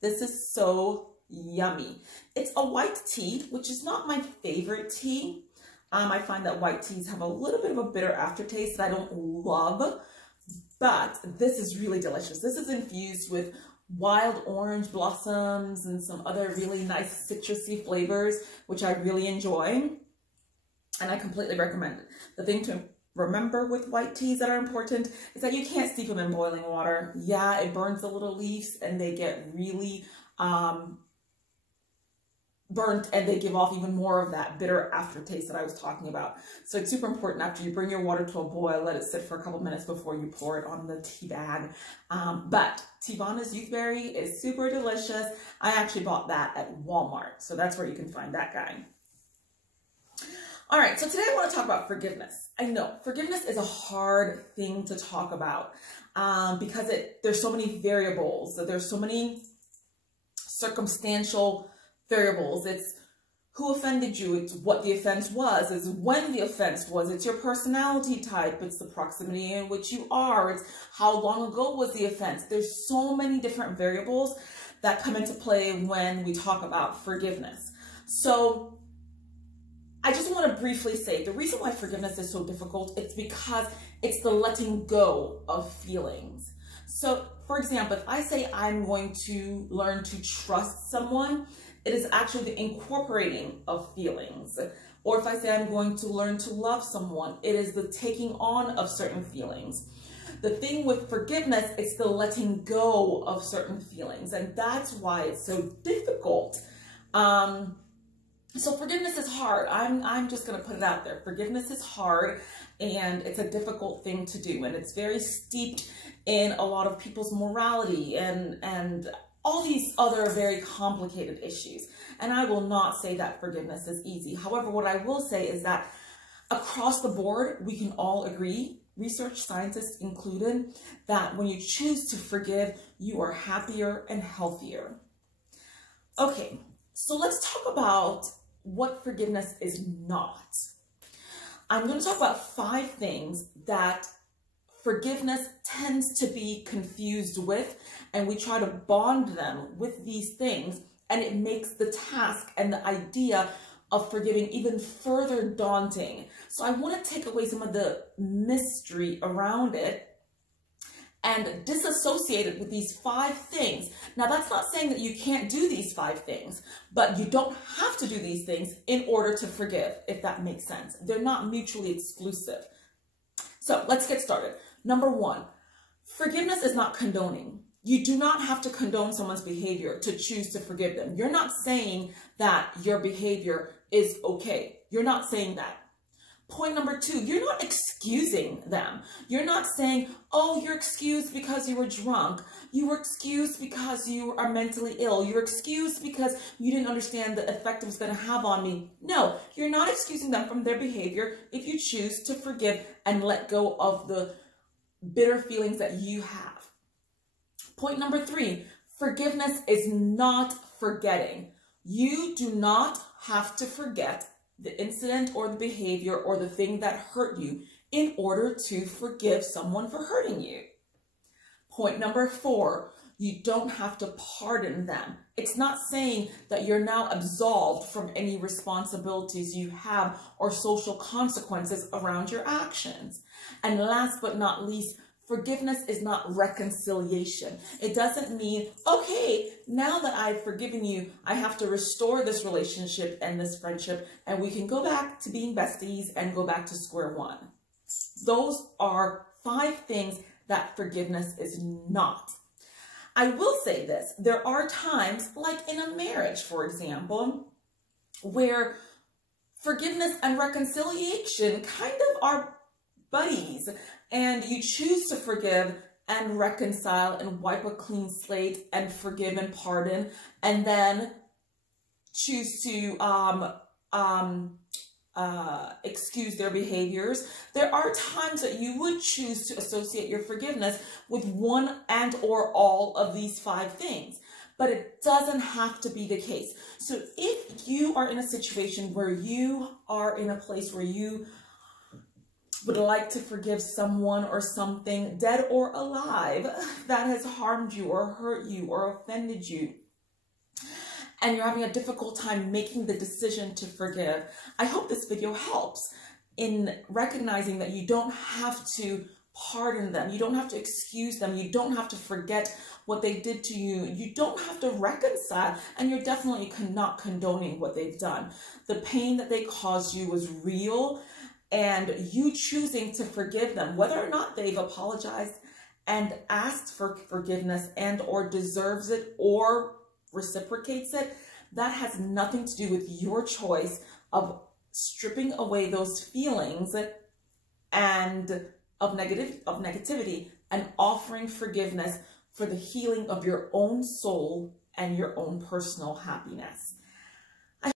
This is so yummy. It's a white tea, which is not my favorite tea. I find that white teas have a little bit of a bitter aftertaste that I don't love, but this is really delicious. This is infused with wild orange blossoms and some other really nice citrusy flavors, which I really enjoy, and I completely recommend it. The thing to remember with white teas that are important is that you can't steep them in boiling water. Yeah, it burns the little leaves and they get really burnt, and they give off even more of that bitter aftertaste that I was talking about. So it's super important after you bring your water to a boil, let it sit for a couple minutes before you pour it on the tea bag. But Tivana's Youthberry is super delicious. I actually bought that at Walmart, so that's where you can find that guy. All right, so today I want to talk about forgiveness. I know forgiveness is a hard thing to talk about because there's so many variables, there's so many circumstantial variables. It's who offended you, it's what the offense was, it's when the offense was, it's your personality type, it's the proximity in which you are, it's how long ago was the offense. There's so many different variables that come into play when we talk about forgiveness. So I just want to briefly say the reason why forgiveness is so difficult, it's because it's the letting go of feelings. So for example, if I say I'm going to learn to trust someone, it is actually the incorporating of feelings. Or if I say I'm going to learn to love someone, it is the taking on of certain feelings. The thing with forgiveness, it's the letting go of certain feelings. And that's why it's so difficult. So forgiveness is hard. I'm just going to put it out there. Forgiveness is hard, and it's a difficult thing to do. And it's very steeped in a lot of people's morality and all these other very complicated issues. And I will not say that forgiveness is easy. However, what I will say is that across the board, we can all agree, research scientists included, that when you choose to forgive, you are happier and healthier. Okay, so let's talk about what forgiveness is not. I'm going to talk about 5 things that forgiveness tends to be confused with, and we try to bond them with these things, and it makes the task and the idea of forgiving even further daunting. So I want to take away some of the mystery around it and disassociate it with these 5 things. Now, that's not saying that you can't do these 5 things, but you don't have to do these things in order to forgive, if that makes sense. They're not mutually exclusive. So let's get started. Number 1, forgiveness is not condoning. You do not have to condone someone's behavior to choose to forgive them. You're not saying that your behavior is okay. You're not saying that. Point number 2, you're not excusing them. You're not saying, oh, you're excused because you were drunk. You were excused because you are mentally ill. You're excused because you didn't understand the effect it was going to have on me. No, you're not excusing them from their behavior if you choose to forgive and let go of the bitter feelings that you have. Point number 3, forgiveness is not forgetting. You do not have to forget the incident or the behavior or the thing that hurt you in order to forgive someone for hurting you. Point number 4, you don't have to pardon them. It's not saying that you're now absolved from any responsibilities you have or social consequences around your actions. And last but not least, forgiveness is not reconciliation. It doesn't mean, okay, now that I've forgiven you, I have to restore this relationship and this friendship, and we can go back to being besties and go back to square one. Those are 5 things that forgiveness is not. I will say this, there are times, like in a marriage, for example, where forgiveness and reconciliation kind of are buddies, and you choose to forgive and reconcile and wipe a clean slate and forgive and pardon, and then choose to excuse their behaviors. There are times that you would choose to associate your forgiveness with one and or all of these 5 things, but it doesn't have to be the case. So if you are in a situation where you are in a place where you would like to forgive someone or something, dead or alive, that has harmed you or hurt you or offended you, and you're having a difficult time making the decision to forgive, I hope this video helps in recognizing that you don't have to pardon them. You don't have to excuse them. You don't have to forget what they did to you. You don't have to reconcile, and you're definitely not condoning what they've done. The pain that they caused you was real, and you choosing to forgive them, whether or not they've apologized and asked for forgiveness and or deserves it or reciprocates it, that has nothing to do with your choice of stripping away those feelings and of negativity and offering forgiveness for the healing of your own soul and your own personal happiness.